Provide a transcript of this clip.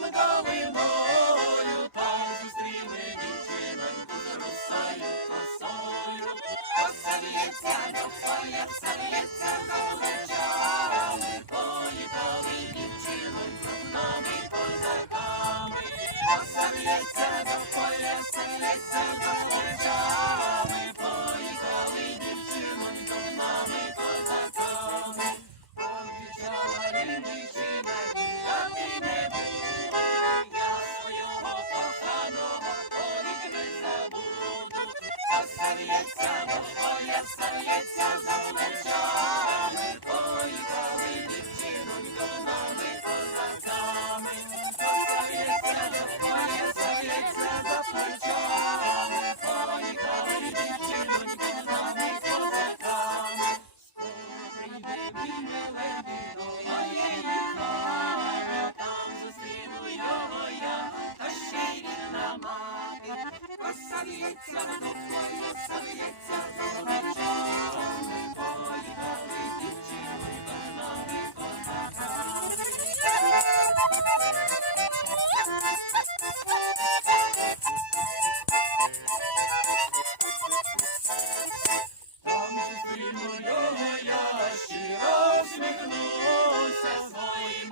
там долиною, там зустріли дівчиноньку з русою косою. Коса в'ється, довкоя, все в'ється колечами, політали дівчиноньку з нами козаками. Коса в'ється, довкоя, все в'ється колечами, Косається за плечами, поїхали дівчинонька з нами козаками. Косається, косається за плечами, поїхали дівчинонька з нами козаками. Скоро прийде мій миленький Остається водою, остається золочом, Ой, коли дівчинка новий козака. Там же прямую я щиро усміхнуся, своїй